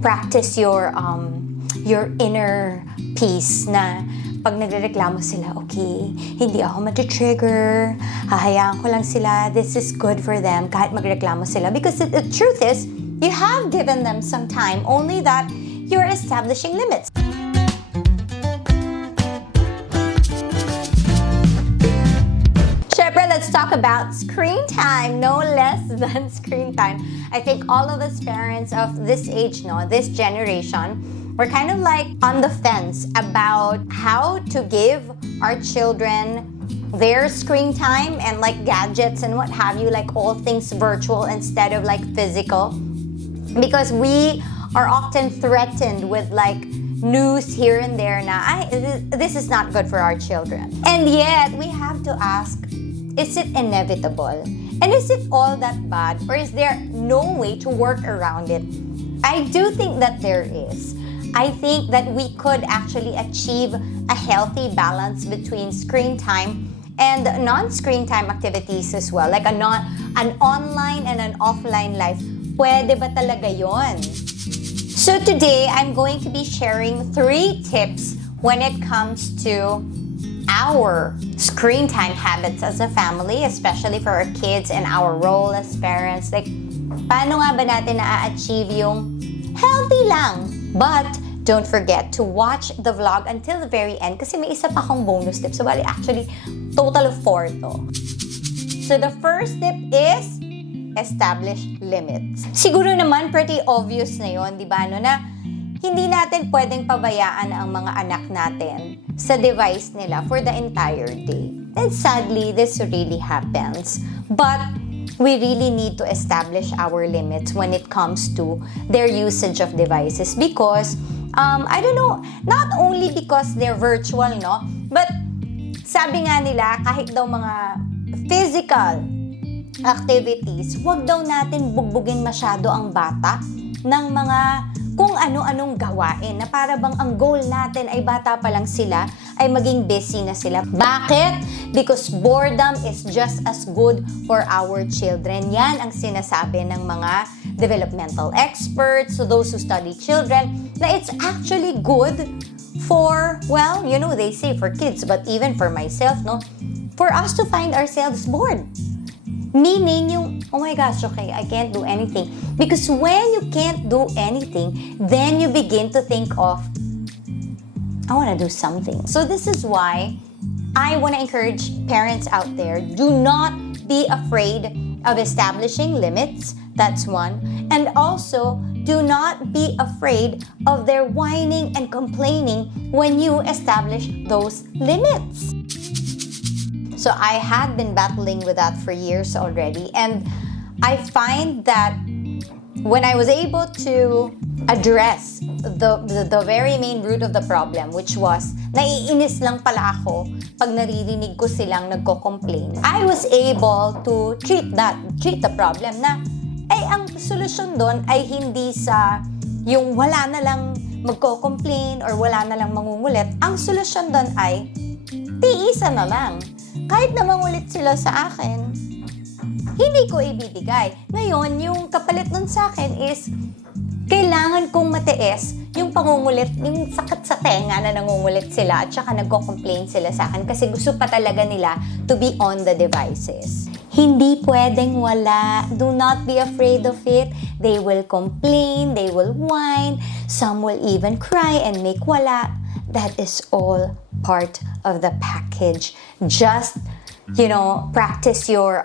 practice your inner peace na pag nagrereklamo sila, okay, hindi ako mati-trigger, hahayaan ko lang sila, this is good for them kahit magreklamo sila. Because the truth is, you have given them some time, only that you're establishing limits. Syempre, let's talk about screen time, no less than screen time. I think all of us parents of this age, this generation, we're kind of like on the fence about how to give our children their screen time and like gadgets and what have you, like all things virtual instead of like physical. Because we are often threatened with like news here and there na, this is not good for our children. And yet, we have to ask, is it inevitable? And is it all that bad? Or is there no way to work around it? I do think that there is. I think that we could actually achieve a healthy balance between screen time and non-screen time activities as well. Like an online and an offline life. Pwede ba talaga yon? So today, I'm going to be sharing 3 tips when it comes to our screen time habits as a family, especially for our kids and our role as parents. Like, paano nga ba natin na-achieve yung healthy lang? But don't forget to watch the vlog until the very end kasi may isa pa akong bonus tip. So, actually, total of 4 to. So, the first tip is establish limits. Siguro naman pretty obvious na yon, di ba? Na hindi natin pwedeng pabayaan ang mga anak natin sa device nila for the entire day. And sadly, this really happens. But we really need to establish our limits when it comes to their usage of devices because, I don't know, not only because they're virtual, but sabi nga nila, kahit daw mga physical activities, wag daw natin bugbugin masyado ang bata ng mga kung ano-anong gawain na para bang ang goal natin ay bata pa lang sila ay maging busy na sila. Bakit? Because boredom is just as good for our children. Yan ang sinasabi ng mga developmental experts, so those who study children, na it's actually good for, well, they say for kids, but even for myself, for us to find ourselves bored. Meaning yung, oh my gosh, okay, I can't do anything. Because when you can't do anything, then you begin to think of, I want to do something. So this is why I want to encourage parents out there, do not be afraid of establishing limits. That's one. And also, do not be afraid of their whining and complaining when you establish those limits. So I had been battling with that for years already. And I find that when I was able to address the very main root of the problem, which was, naiinis lang pala ako pag naririnig ko silang nagko-complain, I was able to treat the problem na, ang solusyon doon ay hindi sa yung wala na lang magko-complain or wala na lang mangungulit. Ang solusyon doon ay, tiisan na lang. Kahit na mangulit sila sa akin, hindi ko ibibigay. Ngayon, yung kapalit nun sa akin is, kailangan kong matiis yung pangungulit, yung sakit sa tenga na nangungulit sila at saka nagko-complain sila sa akin kasi gusto pa talaga nila to be on the devices. Hindi pwedeng wala. Do not be afraid of it. They will complain, they will whine, some will even cry and make wala. That is all part of the package. Just, practice your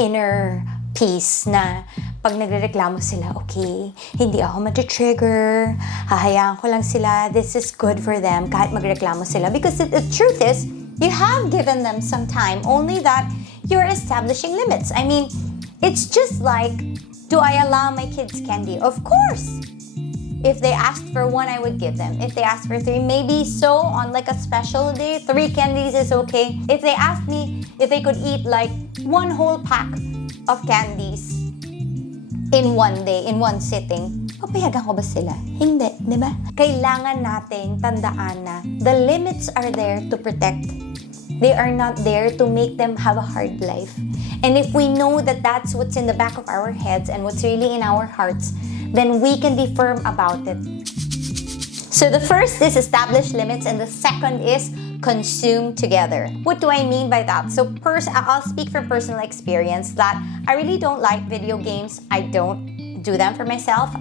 inner peace na pag nagrereklamo sila, okay, hindi ako mati-trigger, hahayaan ko lang sila, this is good for them kahit magreklamo sila. Because the truth is, you have given them some time, only that you're establishing limits. I mean, it's just like, do I allow my kids candy? Of course! If they asked for 1, I would give them. If they asked for 3, maybe so on like a special day, 3 candies is okay. If they asked me if they could eat like 1 whole pack of candies in 1 day, in 1 sitting, papayagan ko ba sila? Hindi, di ba? Kailangan nating tandaan na the limits are there to protect. They are not there to make them have a hard life. And if we know that that's what's in the back of our heads and what's really in our hearts, then we can be firm about it. So the first is establish limits, and the second is consume together. What do I mean by that? So I'll speak from personal experience that I really don't like video games. I don't do them for myself.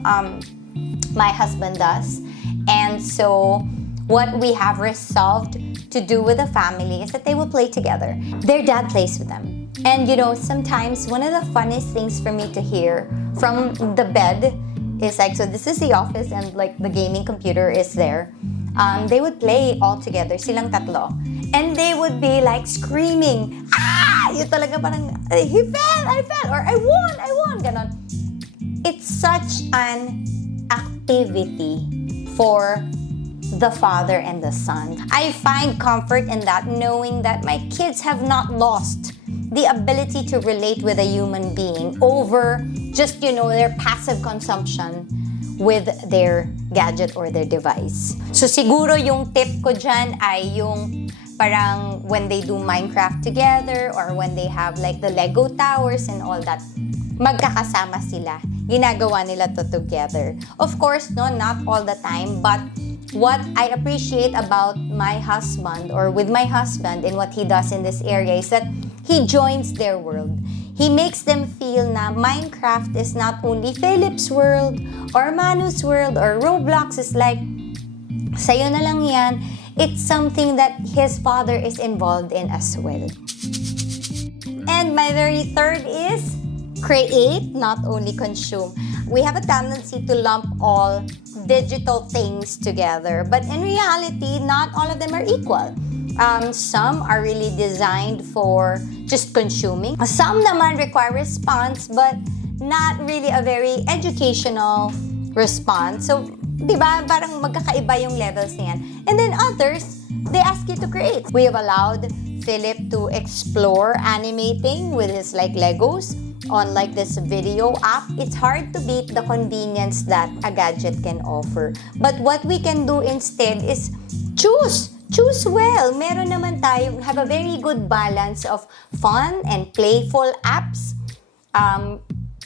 My husband does. And so what we have resolved to do with the family is that they will play together. Their dad plays with them. And you know, sometimes one of the funniest things for me to hear from the bed is like, so this is the office and like the gaming computer is there. They would play all together, silang tatlo. And they would be like screaming, ah! Yung talaga parang, he fell, I fell, or I won, ganon. It's such an activity for the father and the son. I find comfort in that, knowing that my kids have not lost the ability to relate with a human being over just, you know, their passive consumption with their gadget or their device. So siguro yung tip ko dyan ay yung parang when they do Minecraft together or when they have like the Lego towers and all that, magkakasama sila. Ginagawa nila to together. Of course, no, not all the time, but what I appreciate about my husband or with my husband and what he does in this area is that he joins their world. He makes them feel na Minecraft is not only Philip's world or Manu's world or Roblox is like, sayo na lang yan. It's something that his father is involved in as well. And my very third is create, not only consume. We have a tendency to lump all digital things together, but in reality, not all of them are equal. Some are really designed for just consuming. Some naman require response, but not really a very educational response. So, di ba, parang magkakaiba yung levels niyan. And then others, they ask you to create. We have allowed Philip to explore animating with his like Legos on like this video app. It's hard to beat the convenience that a gadget can offer. But what we can do instead is choose well. Meron naman tayo, have a very good balance of fun and playful apps,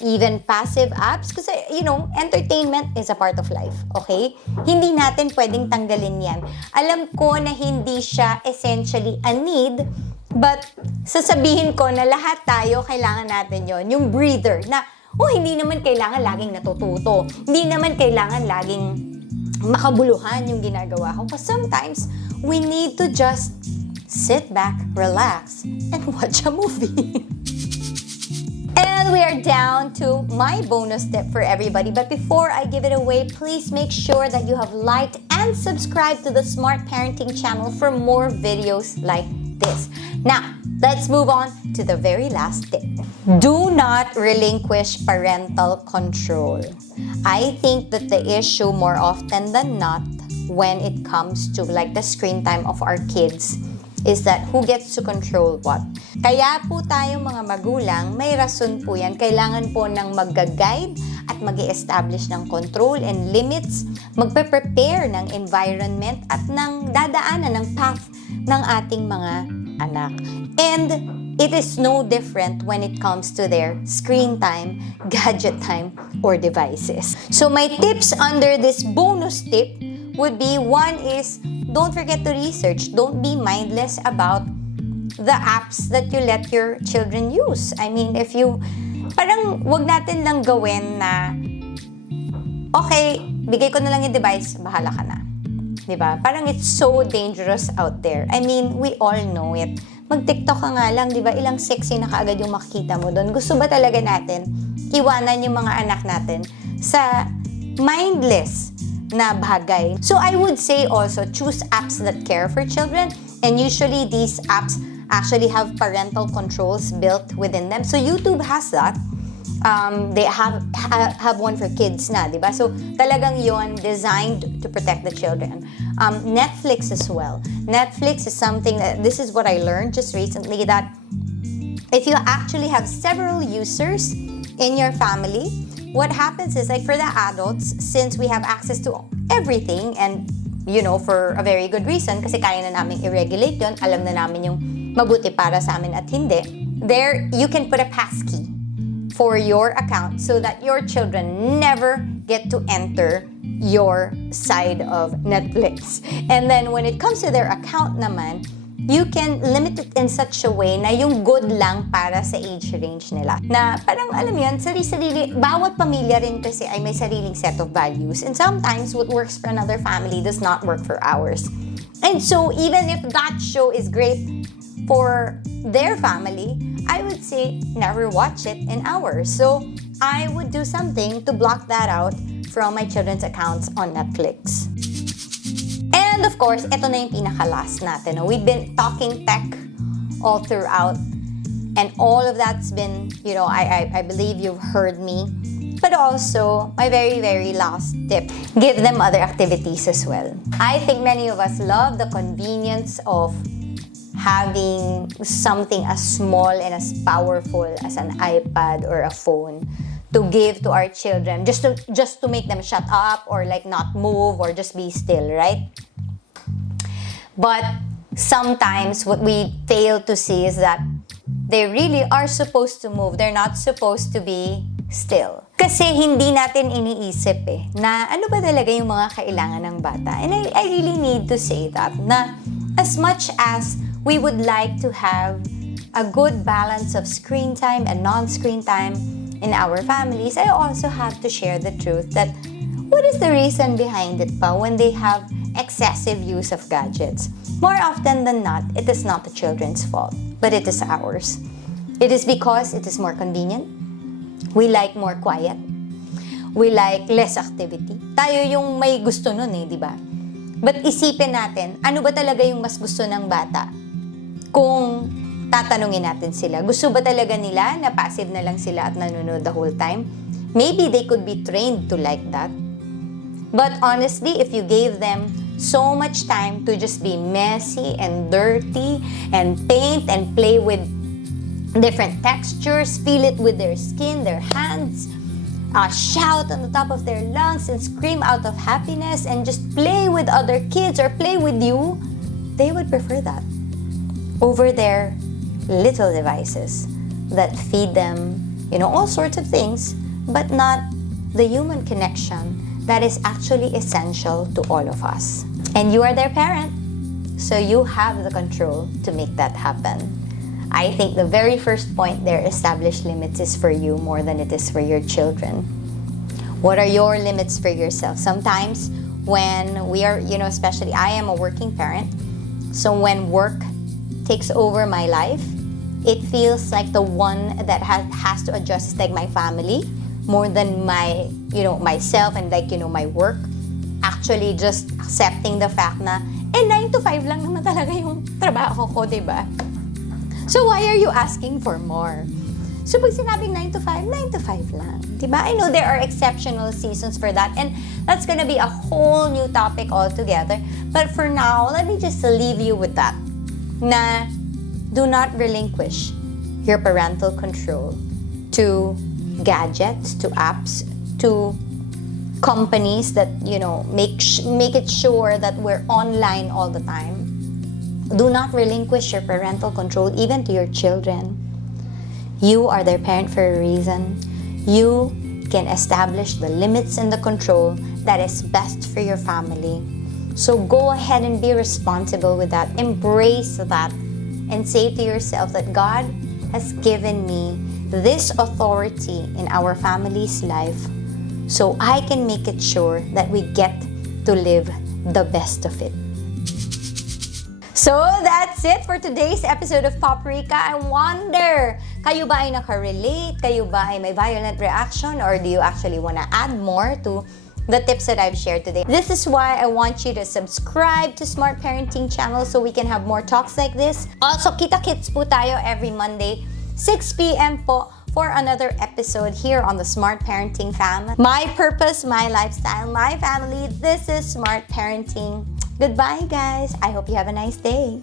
even passive apps. Kasi, you know, entertainment is a part of life, okay? Hindi natin pwedeng tanggalin yan. Alam ko na hindi siya essentially a need, but sasabihin ko na lahat tayo kailangan natin yon, yung breather na, hindi naman kailangan laging natututo. Hindi naman kailangan laging makabuluhan yung ginagawa ko. Because sometimes, we need to just sit back, relax, and watch a movie. And we are down to my bonus tip for everybody. But before I give it away, please make sure that you have liked and subscribed to the Smart Parenting channel for more videos like this. Now, let's move on to the very last tip. Do not relinquish parental control. I think that the issue more often than not when it comes to like the screen time of our kids is that who gets to control what. Kaya po tayo mga magulang, may rason po yan. Kailangan po ng mag-guide at mag-establish ng control and limits, magpe-prepare ng environment at ng dadaanan ng path ng ating mga anak. And it is no different when it comes to their screen time, gadget time, or devices. So my tips under this bonus tip would be, one is, don't forget to research. Don't be mindless about the apps that you let your children use. I mean, if you, parang wag natin lang gawin na, okay, bigay ko na lang yung device, bahala ka na. Diba? Parang it's so dangerous out there. I mean, we all know it. Mag-TikTok ka nga lang, diba? Ilang sexy na kaagad yung makikita mo doon. Gusto ba talaga natin iwanan yung mga anak natin sa mindless na bagay? So I would say also, choose apps that care for children. And usually these apps actually have parental controls built within them. So YouTube has that. They have one for kids na, di ba? So talagang yon designed to protect the children. Netflix as well. Netflix is something that, this is what I learned just recently, that if you actually have several users in your family, what happens is, like for the adults, since we have access to everything and, you know, for a very good reason, kasi kaya na namin i-regulate yun, alam na namin yung mabuti para sa amin at hindi, there you can put a passkey for your account so that your children never get to enter your side of Netflix. And then when it comes to their account naman, you can limit it in such a way na yung good lang para sa age range nila. Na parang alam yun, sarili-sarili, bawat pamilya rin kasi ay may sariling set of values. And sometimes what works for another family does not work for ours. And so even if that show is great for their family, I would say never watch it in ours. So I would do something to block that out from my children's accounts on Netflix. And of course, ito na yung pinaka-last natin. We've been talking tech all throughout, and all of that's been, I believe you've heard me. But also, my very, very last tip, give them other activities as well. I think many of us love the convenience of having something as small and as powerful as an iPad or a phone to give to our children just to make them shut up or like not move or just be still, right? But sometimes what we fail to see is that they really are supposed to move. They're not supposed to be still. Kasi hindi natin iniisip na ano ba talaga yung mga kailangan ng bata. And I really need to say that na as much as we would like to have a good balance of screen time and non-screen time in our families, I also have to share the truth that what is the reason behind it pa when they have excessive use of gadgets? More often than not, it is not the children's fault, but it is ours. It is because it is more convenient. We like more quiet. We like less activity. Tayo yung may gusto nun di ba? But isipin natin, ano ba talaga yung mas gusto ng bata? Kung tatanungin natin sila, gusto ba talaga nila na passive na lang sila at nanonood the whole time? Maybe they could be trained to like that. But honestly, if you gave them so much time to just be messy and dirty and paint and play with different textures, feel it with their skin, their hands, shout on the top of their lungs and scream out of happiness and just play with other kids or play with you, they would prefer that over their little devices that feed them, all sorts of things, but not the human connection that is actually essential to all of us. And you are their parent, so you have the control to make that happen. I think the very first point there, establish limits, is for you more than it is for your children. What are your limits for yourself? Sometimes when we are, especially I am a working parent, so when work takes over my life, it feels like the one that has to adjust is like my family more than my, myself and my work. Actually, just accepting the fact na, 9 to 5 lang naman talaga yung trabaho ko, diba? So why are you asking for more? So pag sinabing 9 to 5, 9 to 5 lang. Diba? I know there are exceptional seasons for that, and that's gonna be a whole new topic altogether. But for now, let me just leave you with that. Na do not relinquish your parental control to gadgets, to apps, to companies that, make it sure that we're online all the time. Do not relinquish your parental control even to your children. You are their parent for a reason. You can establish the limits and the control that is best for your family. So go ahead and be responsible with that. Embrace that and say to yourself that God has given me this authority in our family's life so I can make it sure that we get to live the best of it. So that's it for today's episode of Poprica. I wonder, kayo ba ay nakarelate? Kayo ba ay may violent reaction? Or do you actually want to add more to the tips that I've shared today? This is why I want you to subscribe to Smart Parenting channel so we can have more talks like this. Also, kita-kits po tayo every Monday, 6 p.m. po for another episode here on the Smart Parenting Fam. My purpose, my lifestyle, my family. This is Smart Parenting. Goodbye, guys. I hope you have a nice day.